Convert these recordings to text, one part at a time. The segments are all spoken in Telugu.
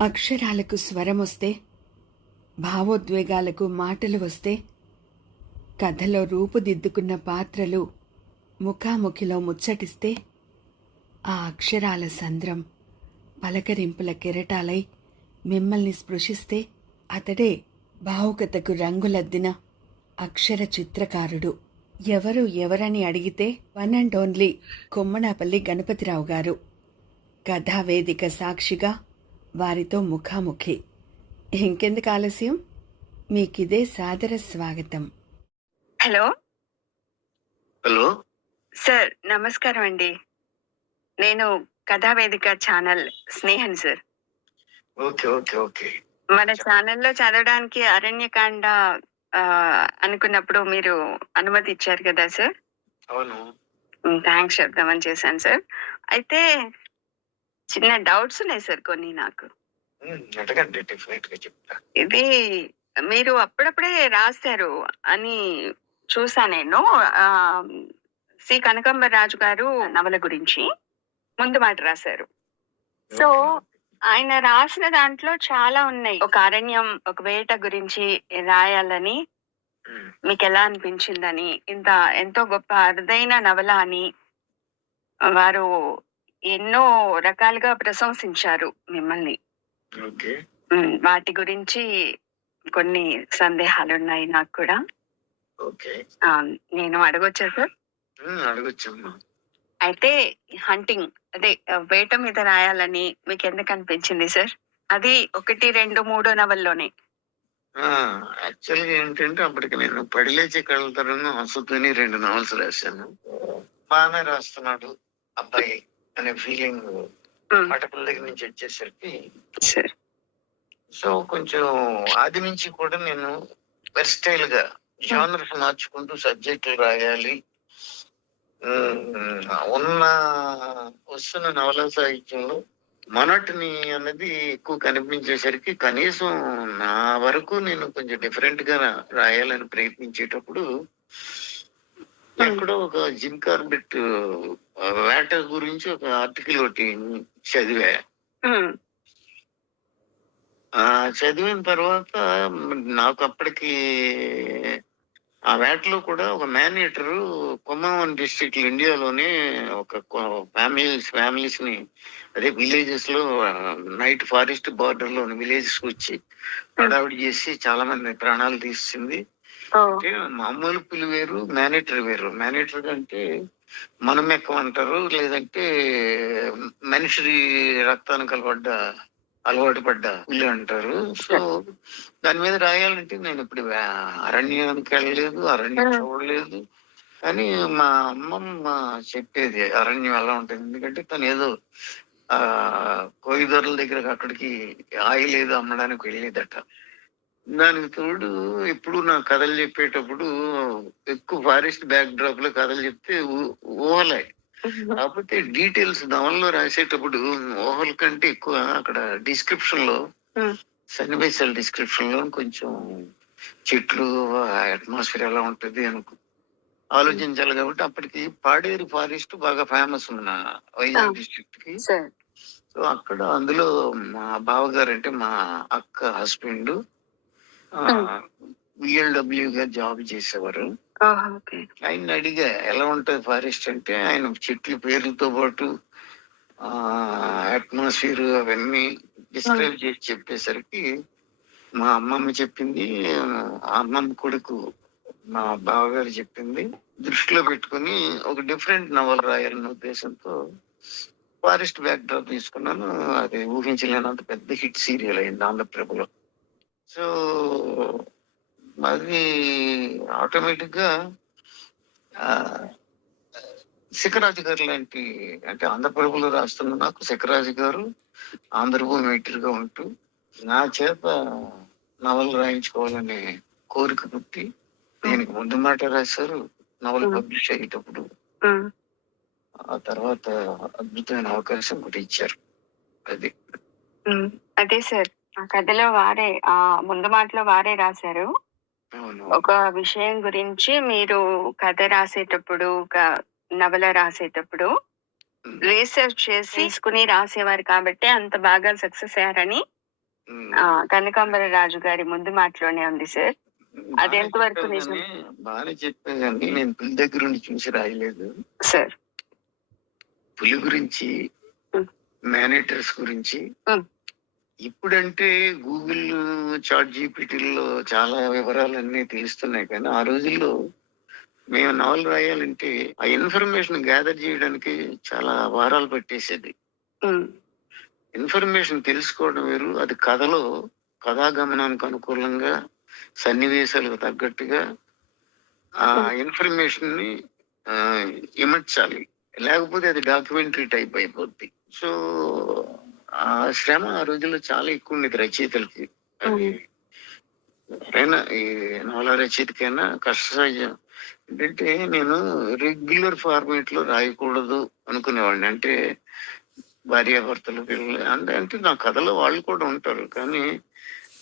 అక్షరాలకు స్వరం వస్తే భావోద్వేగాలకు మాటలు వస్తే కథలో రూపుదిద్దుకున్న పాత్రలు ముఖాముఖిలో ముచ్చటిస్తే ఆ అక్షరాల సంద్రం పలకరింపుల కెరటాలై మిమ్మల్ని స్పృశిస్తే అతడే భావుకతకు రంగులద్దిన అక్షర చిత్రకారుడు. ఎవరు ఎవరని అడిగితే one and only Kommanapalli Ganapathirao garu. Kathavedika సాక్షిగా వారితో ముఖాముఖి. ఇంకెందుకు ఆలస్యం? మీకిదే సాదర స్వాగతం. హలో? హలో? సార్ నమస్కారం అండి. నేను Kathavedika channel Snehan sir. Okay okay okay. మన ఛానల్లో చదవడానికి అరణ్యకాండ అనుకున్నప్పుడు మీరు అనుమతి ఇచ్చారు కదా సార్? అవును. థ్యాంక్స్ చెప్దామని చేశాను సార్. అయితే చిన్న డౌట్స్ ఉన్నాయి సార్ కొన్ని నాకు. ఉమ్, అడగండి డెఫినెట్గా చెప్తా. ఇది మీరు అప్పుడప్పుడే రాశారు అని చూసా నేను. సి కనకంబరాజు గారు నవల గురించి ముందు మాట రాశారు. సో ఆయన రాసిన దాంట్లో చాలా ఉన్నాయి. ఒక అరణ్యం ఒక వేట గురించి రాయాలని మీకు ఎలా అనిపించిందని ఇంత ఎంతో గొప్ప అరుదైన నవల అని వారు ఎన్నో రకాలుగా ప్రశంసించారు మిమ్మల్ని. వాటి గురించి కొన్ని సందేహాలు ఉన్నాయి నాకు కూడా. నేను అడగొచ్చా సార్? అడగొచ్చమ్మా. అయితే హంటింగ్ అదే వేట మీద రాయాలని మీకు ఎందుకు అనిపించింది సార్? అది ఒకటి రెండు మూడో నవల్లోనే. యాక్చువల్గా ఏంటంటే అప్పటికి నేను పడిలేచే కళ్ళతరను హసుతని రెండు నవల్స్ రాశాను. బాగానే రాస్తున్నాడు అబ్బాయి. అనే ఫీలింగ్ ఉమ్, పటపుల దగ్గర నుంచి వచ్చేసరికి సార్. సో కొంచెం ఆది నుంచి కూడా నేను వెర్స్టైల్గా జానర్స్ మార్చుకుంటూ సబ్జెక్టులు రాయాలి. ఉన్న వస్తున్న నవల సాహిత్యంలో మొనటిని అన్నది ఎక్కువ కనిపించేసరికి కనీసం నా వరకు నేను కొంచెం డిఫరెంట్గా రాయాలని ప్రయత్నించేటప్పుడు ఎక్కడో ఒక జిమ్ కార్బెట్ వేట గురించి ఒక ఆర్టికల్ ఒకటి చదివా. ఆ చదివిన తర్వాత నాకు అప్పటికి ఆ వేటలో కూడా ఒక మేనేటర్ కుమ్మవన్ డిస్ట్రిక్ట్ ఇండియాలోనే ఒక ఫ్యామిలీస్ ఫ్యామిలీస్ని అదే విలేజెస్లో నైట్ ఫారెస్ట్ బార్డర్లోని విలేజెస్ వచ్చి హడావిడి చేసి చాలా మంది ప్రాణాలు తీసింది. మామూలు పులి వేరు మేనేటర్ వేరు. మేనేటర్ అంటే మనం ఎక్కువ అంటారు లేదంటే మనిషి రక్తానికి అలవడ్డ అలవాటు పడ్డ పులి అంటారు. సో దాని మీద రాయాలంటే నేను ఇప్పుడు అరణ్యానికి వెళ్ళలేదు అరణ్యం చూడలేదు. కానీ మా అమ్మమ్మ చెప్పేది అరణ్యం ఎలా ఉంటుంది? ఎందుకంటే తను ఏదో ఆ కోయిదొరల దగ్గర అక్కడికి ఆయిల్ ఏదో అమ్మడానికి వెళ్ళేదట. దానికి తోడు ఎప్పుడు నా కథలు చెప్పేటప్పుడు ఎక్కువ ఫారెస్ట్ బ్యాక్ డ్రాప్లో కథలు చెప్తే ఊహలే కాకపోతే డీటెయిల్స్ నవల్లో రాసేటప్పుడు ఊహల కంటే ఎక్కువ అక్కడ డిస్క్రిప్షన్లో. సన్నివేశాల డిస్క్రిప్షన్లో కొంచెం చెట్లు అట్మాస్ఫియర్ ఎలా ఉంటది అనుకో ఆలోచించాలి కాబట్టి అప్పటికి పాడేరు ఫారెస్ట్ బాగా ఫేమస్ ఉన్న వైజాగ్. డిస్ట్రిక్ట్కి సో అక్కడ అందులో మా బావగారు అంటే మా అక్క హస్బెండ్ విఎల్డబ్ల్యూ గా జాబ్ చేసేవారు. ఆయన అడిగా ఎలా ఉంటది ఫారెస్ట్ అంటే ఆయన చెట్ల పేర్లతో పాటు ఆ అట్మాస్ఫియర్ అవన్నీ డిస్క్రైబ్ చేసి చెప్పేసరికి మా అమ్మమ్మ చెప్పింది అమ్మమ్మ కొడుకు మా బావగారు చెప్పింది. దృష్టిలో పెట్టుకుని ఒక డిఫరెంట్ నవల రాయాలన్న ఉద్దేశంతో ఫారెస్ట్ బ్యాక్ డ్రాప్ తీసుకున్నాను. అది ఊహించలేనంత పెద్ద హిట్ సీరియల్ అయింది ఆంధ్రప్రభలో. సో అది ఆటోమేటిక్గా శిఖరాజు గారు లాంటి అంటే ఆంధ్రప్రభలో రాస్తున్న నాకు శిఖరాజు గారు ఆంధ్రభూమి ఎడిటర్గా ఉంటూ నా చేత నవలు రాయించుకోవాలనే కోరిక పుట్టి దీనికి ముందు మాట రాశారు నవల. పబ్లిష్ అయ్యేటప్పుడు ఆ తర్వాత అద్భుతమైన అవకాశం కూడా ఇచ్చారు అది. అదే సార్ ఆ కథలో వారే ఆ ముందు మాటలో వారే రాశారు. ఒక విషయం గురించి మీరు కథ రాసేటప్పుడు ఒక నవల రాసేటప్పుడు రీసెర్చ్ చేసి తీసుకుని రాసేవారు కాబట్టి అంత బాగా సక్సెస్ అయ్యారని కనకాంబర రాజు గారి ముందు మాటలోనే ఉంది సార్. అది ఎంతవరకు నిజం? నేను పులి దగ్గర చూసి రాయలేదు. సార్. పులి గురించి. మేనేటర్స్ గురించి. ఇప్పుడంటే గూగుల్ చాట్ జీపీటీలో చాలా వివరాలన్నీ తెలుస్తున్నాయి కానీ ఆ రోజుల్లో మేము నవలు రాయాలంటే ఆ ఇన్ఫర్మేషన్ గ్యాదర్ చేయడానికి చాలా వారాలు పట్టేసేది. ఇన్ఫర్మేషన్ తెలుసుకోవడం వేరు అది కథలో కథాగమనానికి అనుకూలంగా సన్నివేశాలకు తగ్గట్టుగా ఆ ఇన్ఫర్మేషన్ని ఇమర్చాలి. లేకపోతే అది డాక్యుమెంటరీ టైప్ అయిపోద్ది. సో ఆ శ్రమ ఆ రోజుల్లో చాలా ఎక్కువ ఉండేది రచయితలకి ఎవరైనా ఈ నవల రచయితకైనా కష్టసహజం ఏంటంటే నేను రెగ్యులర్ ఫార్మేట్లో రాయకూడదు అనుకునేవాడిని. అంటే భార్యాభర్తలు పిల్లలు అంటే అంటే నా కథలో వాళ్ళు కూడా ఉంటారు. కానీ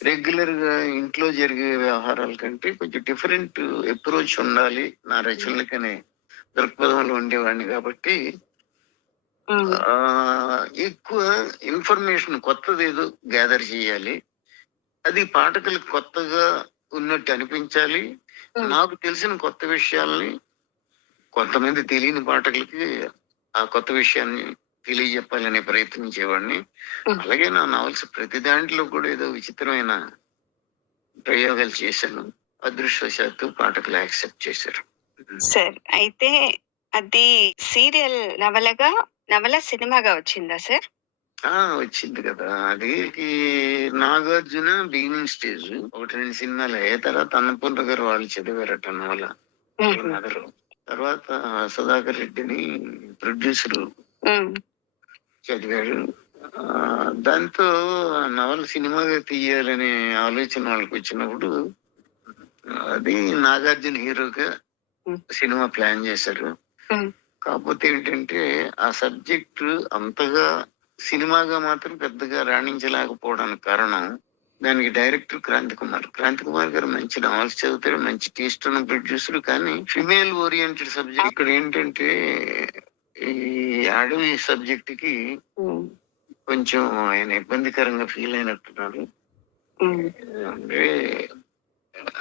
రెగ్యులర్గా ఇంట్లో జరిగే వ్యవహారాల కంటే కొంచెం డిఫరెంట్ అప్రోచ్ ఉండాలి నా రచనలకనే. దృక్పథంలో ఉండేవాడిని కాబట్టి ఎక్కువ ఇన్ఫర్మేషన్ కొత్తది ఏదో గ్యాదర్ చేయాలి. అది పాఠకులకు కొత్తగా ఉన్నట్టు అనిపించాలి. నాకు తెలిసిన కొత్త విషయాల్ని కొంతమంది తెలియని పాఠకులకి ఆ కొత్త విషయాన్ని తెలియజెప్పాలనే ప్రయత్నించేవాడిని. అలాగే నా నావల్స్ ప్రతి దాంట్లో కూడా ఏదో విచిత్రమైన ప్రయోగాలు చేశాను. అదృష్టవశాత్తు పాఠకులు యాక్సెప్ట్ చేశారు. సార్ అయితే అది సీరియల్ నవలగా నవల సినిమాగా వచ్చిందా సార్? ఆ వచ్చింది కదా. అది నాగార్జున బిగినింగ్ స్టేజ్. ఒకటి రెండు సినిమాలు అయ్యే తర్వాత అన్నపూర్ణ గారు వాళ్ళు చదివారట నవల. మదరు తర్వాత సుధాకర్ రెడ్డిని ప్రొడ్యూసర్ చదివాడు దాంతో నవల సినిమాగా తీయాలనే ఆలోచన వాళ్ళకి వచ్చినప్పుడు అది నాగార్జున హీరోగా. సినిమా ప్లాన్ చేశారు. కాకపోతే ఏంటంటే ఆ సబ్జెక్ట్ అంతగా సినిమాగా మాత్రం పెద్దగా రాణించలేకపోవడానికి కారణం దానికి డైరెక్టర్ క్రాంతి కుమార్. క్రాంతి కుమార్ గారు మంచి నవల్స్ చదువుతారు మంచి టేస్ట్ ఉన్న ప్రొడ్యూసర్ కానీ ఫిమేల్ ఓరియంటెడ్ సబ్జెక్ట్. ఇక్కడ ఏంటంటే ఈ అడవి సబ్జెక్ట్కి కొంచెం ఆయన ఇబ్బందికరంగా ఫీల్ అయినట్టున్నారు అంటే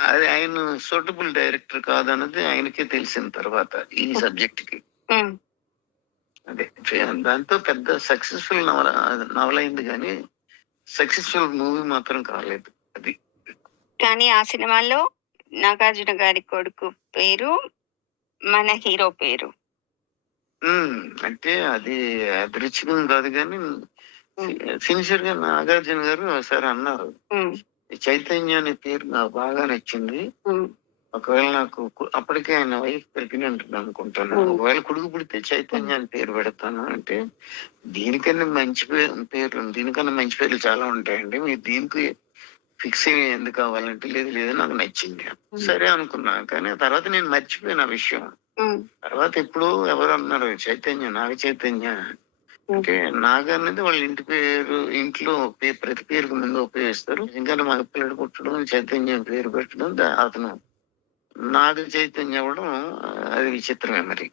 అది ఆయన సూటబుల్ డైరెక్టర్ కాదన్నది ఆయనకే తెలిసిన తర్వాత ఈ సబ్జెక్ట్కి. అదే దాంతో పెద్ద సక్సెస్ఫుల్ నవల నవల అయింది కానీ సక్సెస్ఫుల్ మూవీ మాత్రం కాలేదు అది. కానీ ఆ సినిమాలో నాగార్జున గారి కొడుకు పేరు మన హీరో పేరు. అంటే అది అదృశ్యం కాదు కానీ సిన్సియర్గా నాగార్జున గారు ఒకసారి అన్నారు. చైతన్య అనే పేరు నాకు బాగా నచ్చింది. ఒకవేళ నాకు అప్పటికే ఆయన వైఫ్ ప్రెగ్నెంట్ అనుకుంటాను. ఒకవేళ కొడుకు పుడితే చైతన్య అని పేరు పెడతాను అంటే దీనికన్నా మంచి పేరు పేర్లు దీనికన్నా మంచి పేర్లు చాలా ఉంటాయండి. మీరు దీనికి ఫిక్స్ అయ్యి ఎందుకు కావాలంటే లేదు లేదు నాకు నచ్చింది. సరే అనుకున్నా కానీ తర్వాత నేను మర్చిపోయిన విషయం. తర్వాత ఎప్పుడు ఎవరు అన్నారు చైతన్య నాగ చైతన్య. అంటే నాగ అనేది వాళ్ళ ఇంటి పేరు ఇంట్లో ప్రతి పేరుకు ముందు ఉపయోగిస్తారు. ఇంకా మగ పిల్లడు పుట్టడం చైతన్య పేరు పెట్టడం అతను నాగ చైతన్యం అవ్వడం అది విచిత్రమే మరి.